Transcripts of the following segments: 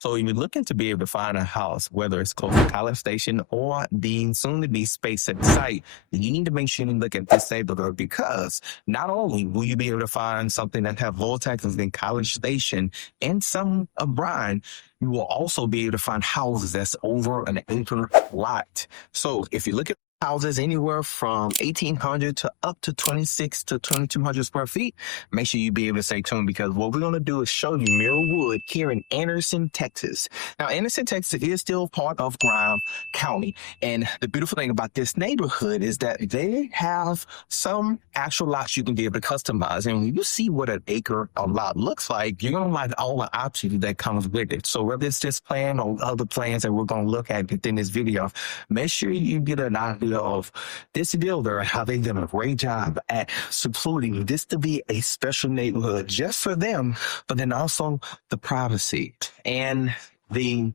So if you're looking to be able to find a house, whether it's close to College Station or the soon-to-be SpaceX site, then you need to make sure you look at this neighborhood because not only will you be able to find something that have lower taxes than College Station and some of Bryan, you will also be able to find houses that's over an acre lot. So if you look at houses anywhere from 1,800 to up to 26 to 2,200 square feet, make sure you be able to stay tuned because what we're going to do is show you Mirwood here in Anderson, Texas. Now, Anderson, Texas is still part of Grime County. And the beautiful thing about this neighborhood is that they have some actual lots you can be able to customize. And when you see what an acre a lot looks like, you're going to like all the options that comes with it. So whether it's this plan or other plans that we're going to look at within this video, make sure you get an idea of this builder, how they did a great job at secluding this to be a special neighborhood just for them, but then also the privacy and the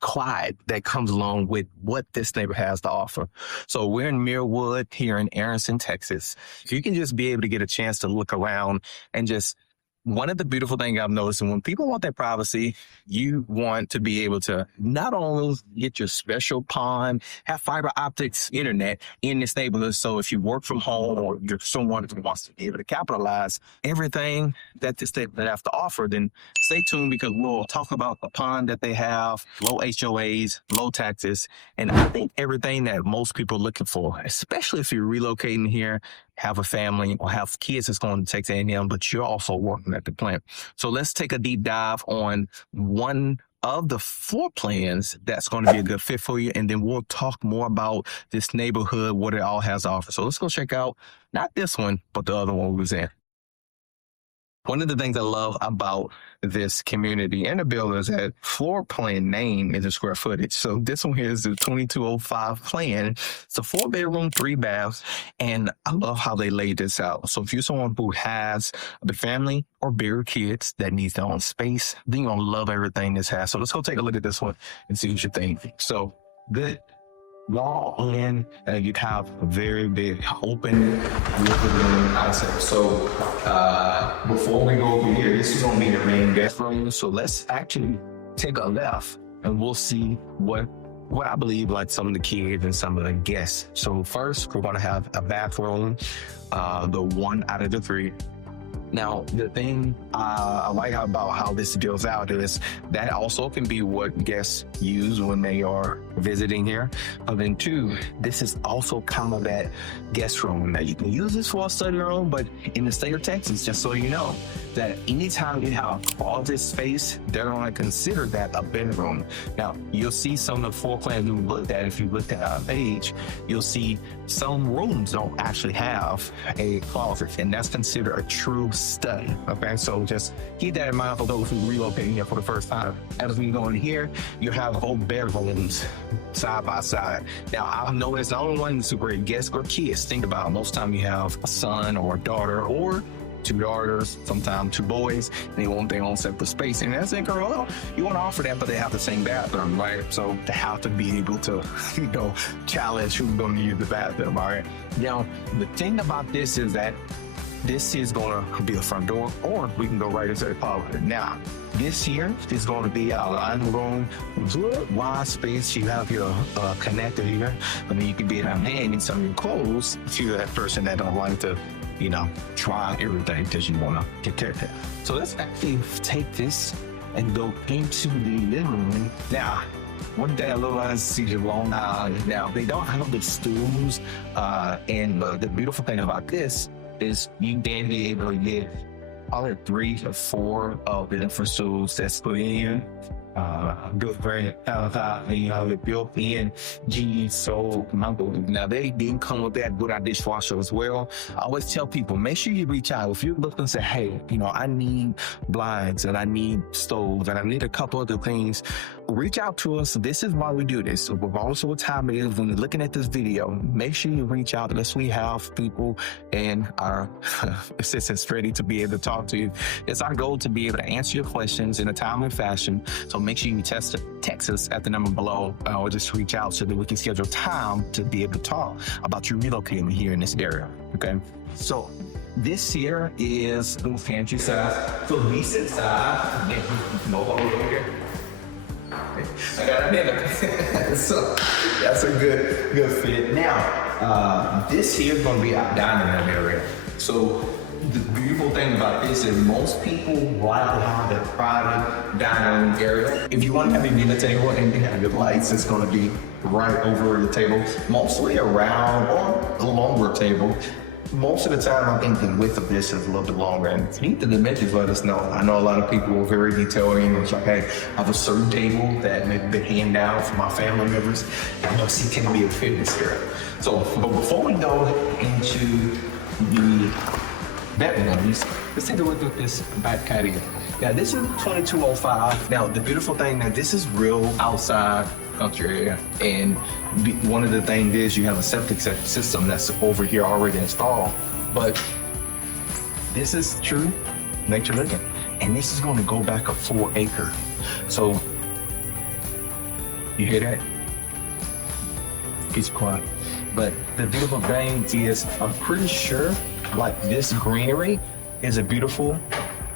quiet that comes along with what this neighborhood has to offer. So we're in Mirwood here in Anderson, Texas. If you can just be able to get a chance to look around and just one of the beautiful things I've noticed, and when people want that privacy, you want to be able to not only get your special pond, have fiber optics internet in this neighborhood. So if you work from home or you're someone who wants to be able to capitalize everything that this neighborhood has to offer, then stay tuned because we'll talk about the pond that they have, low HOAs, low taxes, and I think everything that most people are looking for, especially if you're relocating here, have a family or have kids that's going to Texas A&M, but you're also working at the plant. So let's take a deep dive on one of the floor plans that's going to be a good fit for you. And then we'll talk more about this neighborhood, what it all has to offer. So let's go check out not this one, but the other one we was in. One of the things I love about this community and the building is that floor plan name is the square footage. So this one here is the 2205 plan. It's a 4-bedroom, 3 baths, and I love how they laid this out. So if you're someone who has a family or bigger kids that needs their own space, then you're gonna love everything this has. So let's go take a look at this one and see what you think. So good. Wall in, you have a very big open living room concept. So before we go over here, this is gonna be the main guest room. So let's actually take a left and we'll see what I believe like some of the kids and some of the guests. So first we're gonna have a bathroom, the one out of the 3. Now, the thing I like about how this builds out is that also can be what guests use when they are visiting here. But then 2, this is also kind of that guest room. Now, you can use this for a study room, but in the state of Texas, just so you know, that anytime you have a closet space, they're going to consider that a bedroom. Now, you'll see some of the floor plans we looked at. If you looked at our page, you'll see some rooms don't actually have a closet, and that's considered a true study. Okay, so just keep that in mind for those who relocate here for the first time. As we go in here, you have both bedrooms side by side. Now, I know it's the only one super great guests or kids. Think about it. Most time you have a son or a daughter or 2 daughters, sometimes 2 boys, and they want their own separate space. And as they grow up, you want to offer that, but they have the same bathroom, right? So they have to be able to, challenge who's going to use the bathroom, all right? Now, the thing about this is that this is going to be a front door, or we can go right into the closet. Now, this here is going to be our living room, good wide space. You have your connector here, and then you can be hanging some of your clothes if you're that person that don't like to try everything because you want to get care of it. So let's actually take this and go into the living room. Now, one day I realized see the long now they don't have the stools, and the beautiful thing about this is you can be able to get probably 3 or 4 of the different stools that's put in here. Good brand, the built-in GE Soul Mumble. Now they didn't come with that good dishwasher as well. I always tell people, make sure you reach out. If you're looking and say, hey, I need blinds and I need stoves and I need a couple other things, reach out to us. This is why we do this. Regardless of what time it is, when you're looking at this video, make sure you reach out unless we have people and our assistants ready to be able to talk to you. It's our goal to be able to answer your questions in a timely fashion. So make sure you text us at the number below or just reach out so that we can schedule time to be able to talk about you relocating here in this area. Okay. So This here is the pantry size. So decent size. No hole over here. I got a minute. So that's a good fit. Now, this here is going to be our dining room area. So the beautiful thing about this is most people like to have their private dining room area. If you want to have your dinner table and you have your lights, it's going to be right over the table, mostly around or a longer table. Most of the time, I think the width of this is a little bit longer. And if you need the dimensions, let us know. I know a lot of people are very detailed and it's like, hey, I have a certain table that may be hand down for my family members. And you'll see, can it be a fitness area? So, but before we go into the bedrooms, let's take a look at this back patio. Now, this is 2205. Now, the beautiful thing that this is real outside country area. And one of the things is you have a septic system that's over here already installed. But this is true nature living. And this is going to go back a full acre. So, you hear that? Peace quiet. But the beautiful thing is, I'm pretty sure like this greenery is a beautiful,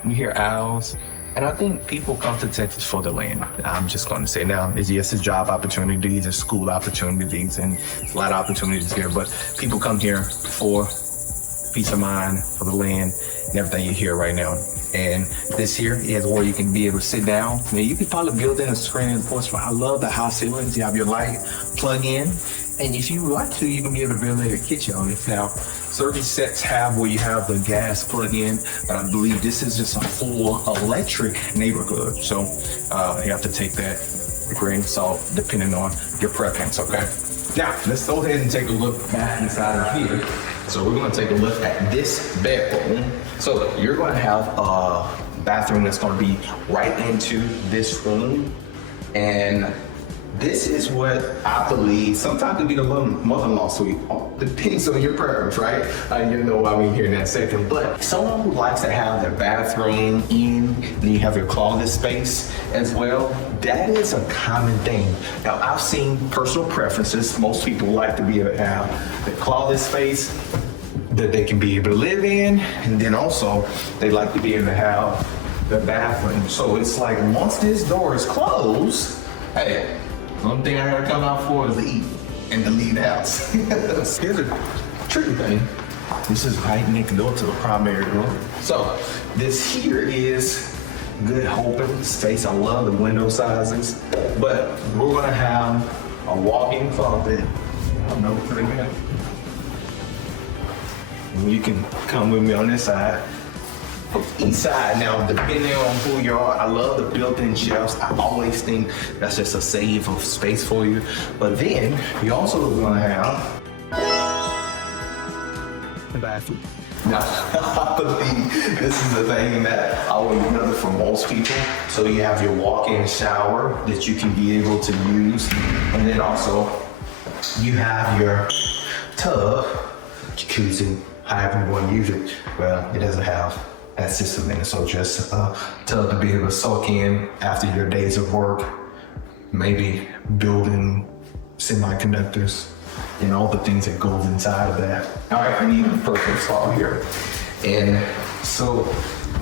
you hear owls, and I think people come to Texas for the land. I'm just going to say now, yes, it's job opportunities, it's school opportunities, and a lot of opportunities here, but people come here for peace of mind, for the land, and everything you hear right now. And this here is where you can be able to sit down. Now, you could probably build in a screen and porch, but I love the high ceilings. You have your light plug in, and if you like to, you can be able to build a kitchen on it. Now, certain sets have where you have the gas plug in, but I believe this is just a full electric neighborhood. So you have to take that with a grain of salt depending on your preference, okay? Now, let's go ahead and take a look back inside of here. So we're gonna take a look at this bedroom. So you're gonna have a bathroom that's gonna be right into this room. And this is what I believe, sometimes it be the mother-in-law suite. Depends on your preference, right? You know what I mean here in that second. But someone who likes to have their bathroom in, then you have your closet space as well, that is a common thing. Now, I've seen personal preferences. Most people like to be able to have the closet space that they can be able to live in, and then also they like to be able to have the bathroom. So it's like once this door is closed, hey, one thing I gotta come out for is to eat and to leave the house. Here's a tricky thing. This is right next door to the primary room. So this here is good open space. I love the window sizes, but we're gonna have a walk-in closet. I'll know pretty good. And you can come with me on this side. East side, now depending on who you are, I love the built-in shelves. I always think that's just a save of space for you. But then you also going to have the bathroom. Now, I believe this is the thing that I would know for most people. So you have your walk-in shower that you can be able to use, and then also you have your tub, jacuzzi, however you want to use it. Well, it doesn't have that system in it, so just a tub to be able to soak in after your days of work, maybe building semiconductors and all the things that goes inside of that. All right, I need a perfect stall here. And so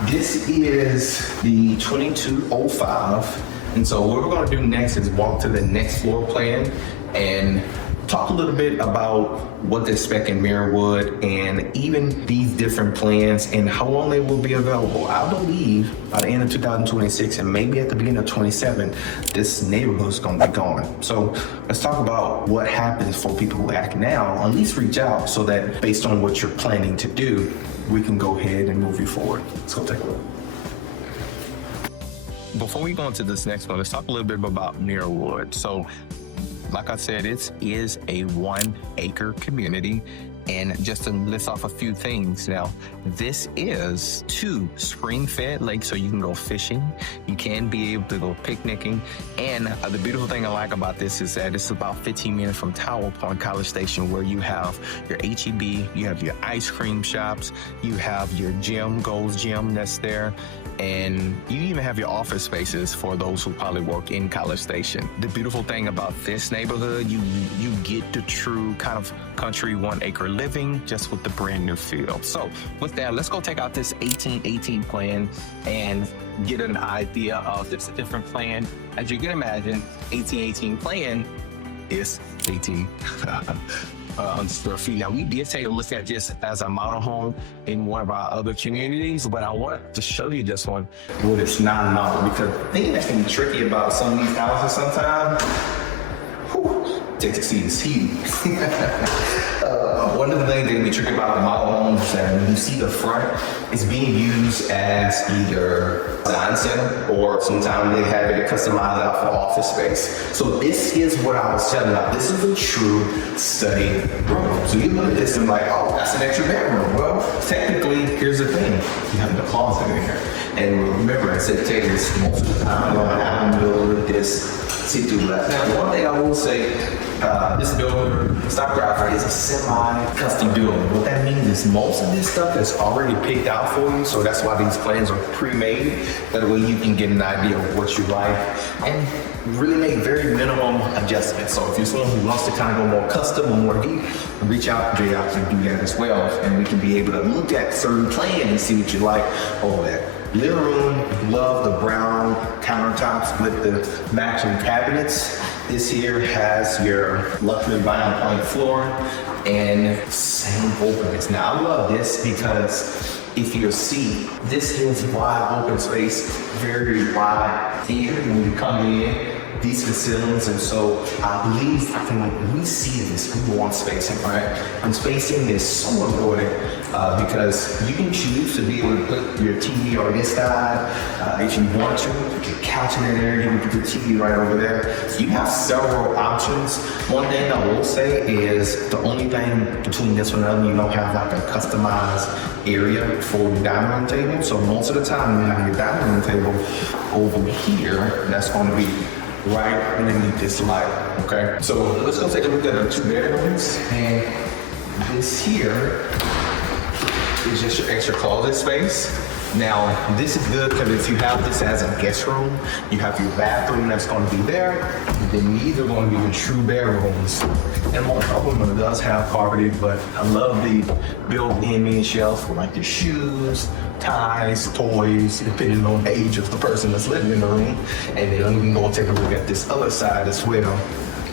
this is the 2205. And so what we're gonna do next is walk to the next floor plan and talk a little bit about what they spec in Mirwood and even these different plans and how long they will be available. I believe by the end of 2026 and maybe at the beginning of 27, this neighborhood is going to be gone. So let's talk about what happens for people who act now. At least reach out so that based on what you're planning to do, we can go ahead and move you forward. Let's go take a look. Before we go into this next one, let's talk a little bit about Mirwood. So like I said, it is a 1 acre community. And just to list off a few things now, this is 2 spring-fed lakes, so you can go fishing. You can be able to go picnicking. And the beautiful thing I like about this is that it's about 15 minutes from Tower Point College Station, where you have your HEB, you have your ice cream shops, you have your gym, Gold's Gym that's there. and you even have your office spaces for those who probably work in College Station. The beautiful thing about this neighborhood, you get the true kind of country 1 acre living just with the brand new feel. So with that, let's go take out this 1818 plan and get an idea of this different plan. As you can imagine, 1818 plan is 18 square feet. Now, we did take a look at this as a model home in one of our other communities, but I wanted to show you this one with its non-model, because the thing that can be tricky about some of these houses sometimes, take the seat is huge. One of the things that can be tricky about the model homes is that when you see the front, it's being used as either design center or sometimes they have it customized out for office space. So this is what I was telling you. This is a true study room. So you look at this and like, oh, that's an extra bedroom. Well, technically, here's the thing. You have the closet in here. And remember, I said take this most of the time. You don't have to build this see-through glass. Now, one thing I will say, this builder, stock graphic, is a semi-custom building. What that means is most of this stuff is already picked out for you, so that's why these plans are pre-made. That way you can get an idea of what you like and really make very minimum adjustments. So if you're someone who wants to kind of go more custom or more deep, reach out to Jay to do that as well, and we can be able to look at certain plans and see what you like over there. Living room, love the brown countertops with the matching cabinets. This here has your luxury vinyl plank flooring and same openness. Now I love this because if you see, this is wide open space, very wide here when you come in. These facilities, and so I believe when we see this, we want spacing, right? And spacing is so important because you can choose to be able to put your TV on this side if you want to, put your couch in that area, you can put your TV right over there. So you have several options. One thing I will say is the only thing between this one and the other, you don't have like a customized area for your dining room table. So most of the time you have your dining room table over here, that's going to be right underneath this light, okay? So let's go take a look at the 2 bedrooms. And this here is just your extra closet space. Now, this is good because if you have this as a guest room, you have your bathroom that's going to be there, and then these are going to be your true bedrooms. And most of them does have carpeted, but I love the built-in mini shelf for like your shoes, ties, toys, depending on the age of the person that's living in the room. And then we can go take a look at this other side as well.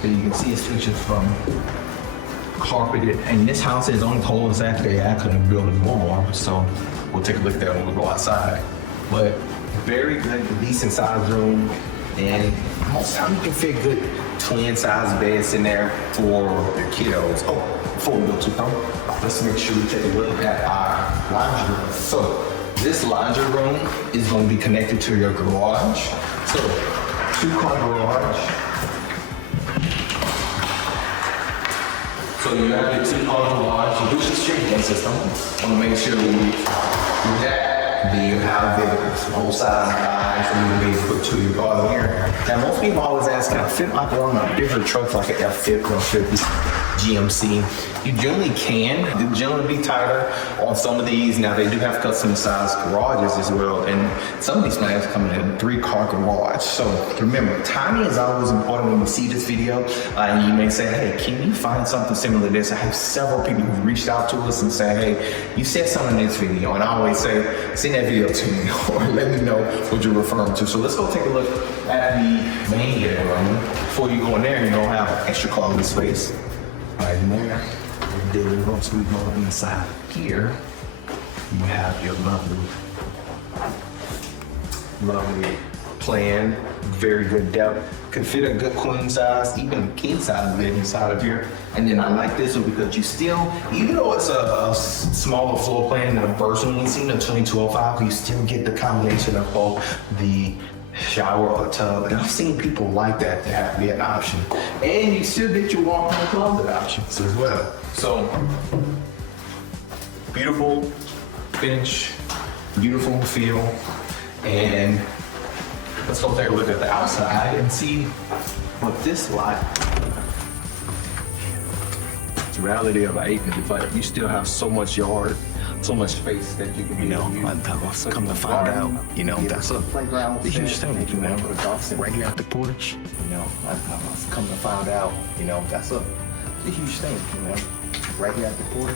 And you can see it's featured from carpeted. And this house is on the cul-de-sac. They actually building more, so we'll take a look at that when we go outside. But very good, decent sized room. And most of the time you can fit good twin size beds in there for your kiddos. Oh, before we go too far, let's make sure we take a look at our laundry room. So this laundry room is going to be connected to your garage. So 2-car garage. So you have your 2-car garage, you do the street system. I want to make sure we do that. Then you have the whole size guide for you to be able to put to your garden here. Now most people always ask, can I fit like one of different trucks like an F-50 or 50 GMC? You generally can. They generally be tighter on some of these. Now they do have custom sized garages as well, and some of these plans come in a 3-car garage. So remember, timing is always important when you see this video. And you may say, hey, can you find something similar to this? I have several people who've reached out to us and say, hey, you said something in this video, and I always say, send that video to me or let me know what you're referring to. So let's go take a look at the main bedroom. Before you go in there, you're gonna have an extra closet space right in there. Then once we go inside here, you have your lovely plan, very good depth. Could fit a good queen size, even a king size bed inside of here. And then I like this one because you still, even though it's a smaller floor plan than a personally seen, a 2205, you still get the combination of both the shower or tub. And I've seen people like that to have be an option. And you still get your walk-in closet options as well. So, beautiful finish, beautiful feel, and let's go take a look at the outside and see what this like. The reality of Acre is like you still have so much yard so much space that you can, come to find out, that's a huge thing, right here at the porch. Come to find out, that's a huge thing, right here at the porch.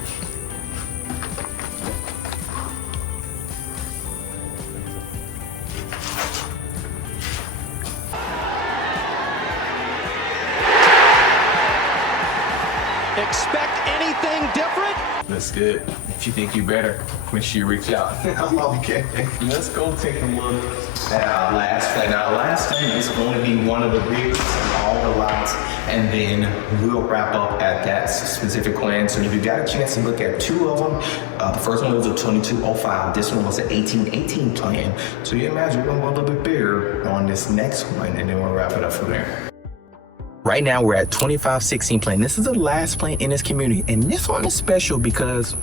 Expect anything different? That's good. If you think you better, make sure you reach out. Okay. Let's go take a look at our last plan. Our last plan is going to be one of the biggest in all the lots, and then we'll wrap up at that specific plan. So if you got a chance to look at two of them, the first one was a 2205. This one was an 1818 plan. So you imagine we're going to go a little bit bigger on this next one, and then we'll wrap it up from there. Right now, we're at 2516 plan. This is the last plan in this community, and this one is special because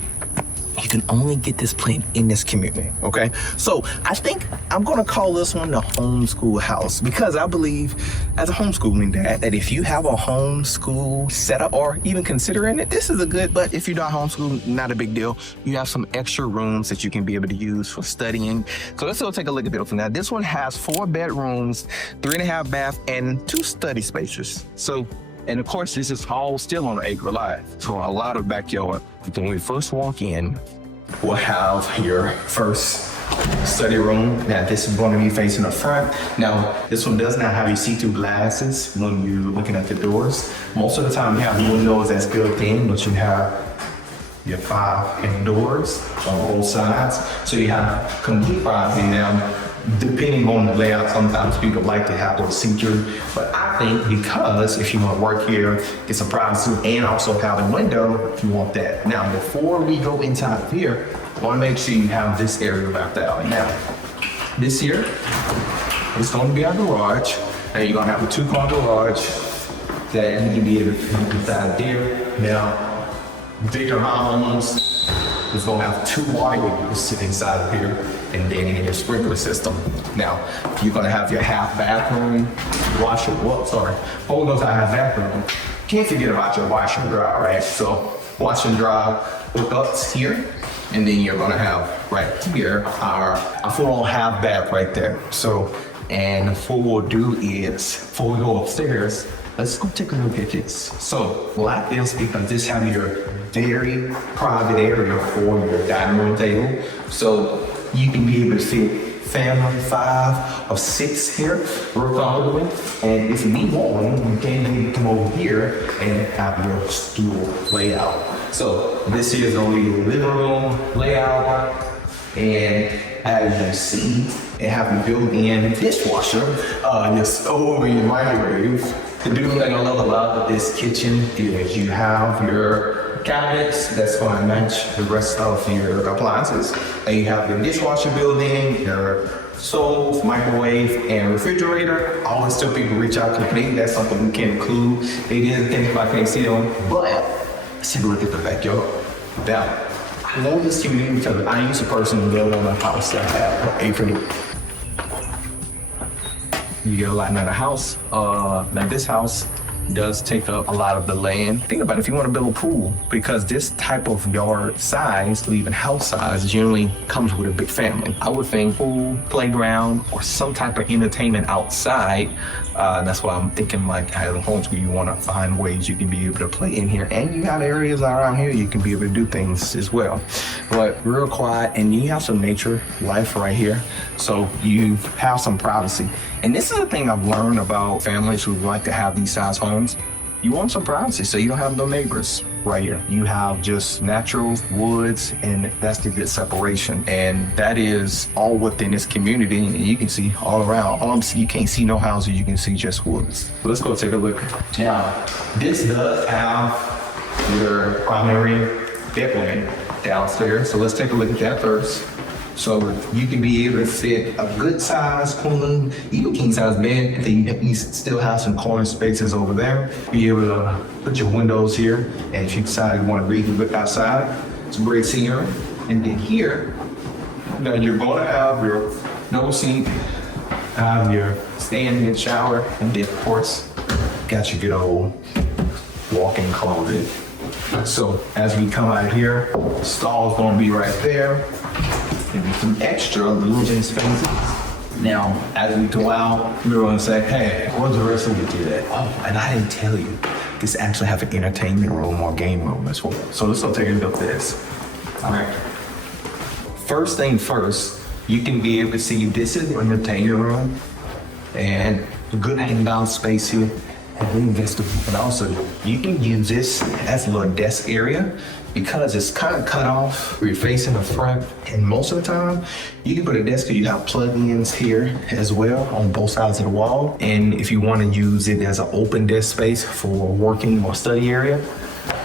you can only get this plan in this community, okay? So I think I'm gonna call this one the homeschool house, because I believe as a homeschooling dad that if you have a homeschool setup or even considering it, this is a good, but if you're not homeschool, not a big deal. You have some extra rooms that you can be able to use for studying. So let's go take a look at it. Now this one has 4 bedrooms, 3.5 bath, and 2 study spaces. So, and of course, this is all still on Acre Live, so a lot of backyard. When we first walk in, we'll have your first study room. Now, this is going to be facing the front. Now, this one does not have your see-through glasses when you're looking at the doors. Most of the time, you have windows that's built in, but you have your 5 indoors on both sides. So you have complete privacy. Now, depending on the layout, sometimes people like to have those see-through, but I think because if you want to work here, it's a privacy and also have a window if you want that. Now, before we go inside of here, I want to make sure you have this area mapped out. Now, this here is going to be our garage, and you're going to have a 2-car garage that you can be able to fit inside there. Now, bigger homes is going to have 2 water heaters sitting inside of here, and then in your sprinkler system. Now, you're gonna have your half bathroom, washer, hold on to half bathroom. Can't forget about your washer and dry, right? So, wash and dry hookups here, and then you're gonna have right here our full half bath right there. So, and what we'll do is, before we go upstairs, let's go take a look at this. So, like this, because this has your very private area for your dining room table. So, you can be able to fit family 5 or 6 here, real comfortably. And if you need more, you can come over here and have your stool layout. So this here is going to be your living room layout. And as you see, it have a built-in dishwasher, your stove and your microwave. The beautiful thing I love about this kitchen is you have your cabinets that's going to match the rest of your appliances. And you have your dishwasher built-in, your stove, microwave, and refrigerator. I always tell people reach out to me. That's something we can include. It is things I can't see them, but let's take a look at the backyard. Now, I love this community because I used to personally live on a house that had an acre. You get a lot out of the house. Now this house does take up a lot of the land. Think about it, if you want to build a pool, because this type of yard size, or even house size, generally comes with a big family. I would think pool, playground, or some type of entertainment outside. That's why I'm thinking like as a homeschool, you want to find ways you can be able to play in here, and you got areas around here you can be able to do things as well. But real quiet, and you have some nature life right here, so you have some privacy. And this is the thing I've learned about families who like to have these size homes. You want some privacy, so you don't have no neighbors right here. You have just natural woods, and that's the good separation. And that is all within this community. And you can see all around. You can't see no houses, you can see just woods. So let's go take a look. Now, this does have your primary bedroom downstairs. So let's take a look at that first. So you can be able to fit a good size, queen, even king size bed. Then you still have some corner spaces over there. Be able to put your windows here. And if you decide you want to read and look outside, it's great scenery. And then here, now you're going to have your no sink, have your stand-in shower, and then of course, got your good old walk-in closet So as we come out here, stall's gonna be right there. Maybe some extra living spaces. Now, as we go out, we're gonna say, hey, where's the rest of the kid at? Oh, and I didn't tell you, this actually have an entertainment room or game room as well. So let's go take a look at this. All right. First thing first, you can be able to see this is an entertainment room and a good hanging out space here. But also, you can use this as a little desk area because it's kind of cut off. You're facing the front, and most of the time, you can put a desk. You have plug-ins here as well on both sides of the wall. And if you want to use it as an open desk space for working or study area,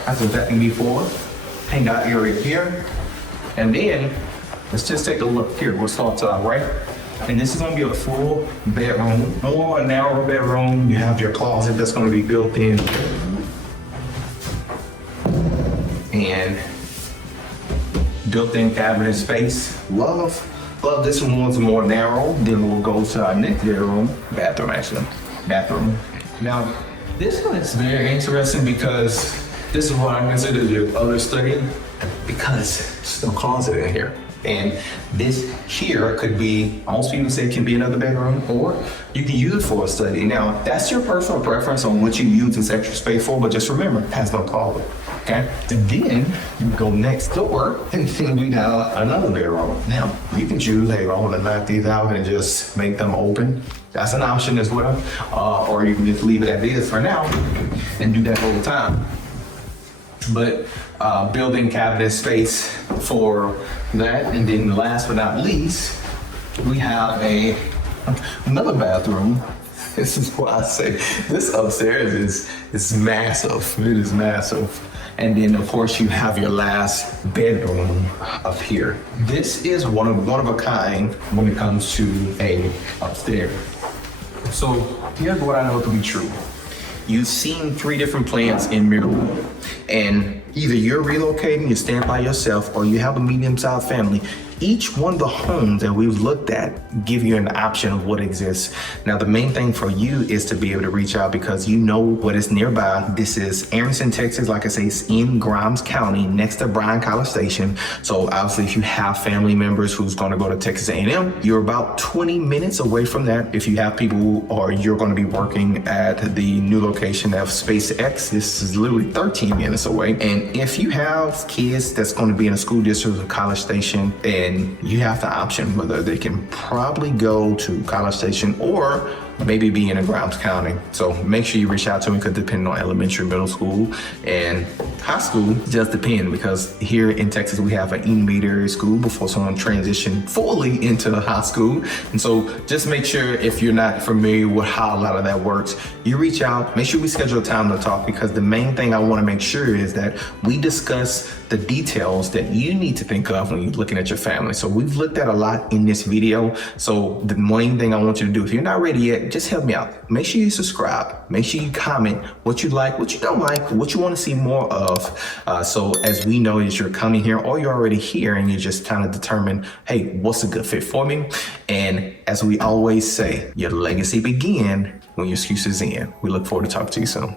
that's what that can be for. Hangout area here, and then let's just take a look here. We'll start to our right. And this is gonna be a full bedroom, or a narrow bedroom. You have your closet that's gonna be built in. And built-in cabinet space. Love this one's more narrow. Then we'll go to our next bathroom. Now, this one is very interesting because this is what I consider the other study because there's no closet in here. And this here could be, most people say it can be another bedroom, or you can use it for a study. Now, that's your personal preference on what you use this extra space for, but just remember, it has no closet, okay? And then you go next door and then we have another bedroom. Now, you can choose, hey, I want to knock these out and just make them open. That's an option as well. Or you can just leave it as is for now and do that all the time. But built-in cabinet space for that. And then last but not least, we have another bathroom. This is what I say. This upstairs is massive. It is massive. And then of course you have your last bedroom up here. This is one of a kind when it comes to a upstairs. So here's what I know to be true. You've seen 3 different plants in Mirwood, and either you're relocating, you stand by yourself, or you have a medium-sized family. Each one of the homes that we've looked at give you an option of what exists. Now, the main thing for you is to be able to reach out because you know what is nearby. This is Aronson, Texas. Like I say, it's in Grimes County, next to Bryan-College Station. So obviously, if you have family members who's going to go to Texas A&M, you're about 20 minutes away from that. If you have people or you're going to be working at the new location of SpaceX, this is literally 13 minutes away. And if you have kids that's going to be in a school district or College Station, and you have the option whether they can probably go to College Station or maybe be in a Grimes County. So make sure you reach out to me because depending on elementary, middle school, and high school, it does depend because here in Texas, we have an intermediate school before someone transition fully into high school. And so just make sure if you're not familiar with how a lot of that works, you reach out, make sure we schedule a time to talk because the main thing I want to make sure is that we discuss the details that you need to think of when you're looking at your family. So we've looked at a lot in this video. So the main thing I want you to do, if you're not ready yet, just help me out. Make sure you subscribe. Make sure you comment what you like, what you don't like, what you want to see more of. So as we know that you're coming here or you're already here and you just kind of determine, hey, what's a good fit for me? And as we always say, your legacy begins when your excuses end. We look forward to talking to you soon.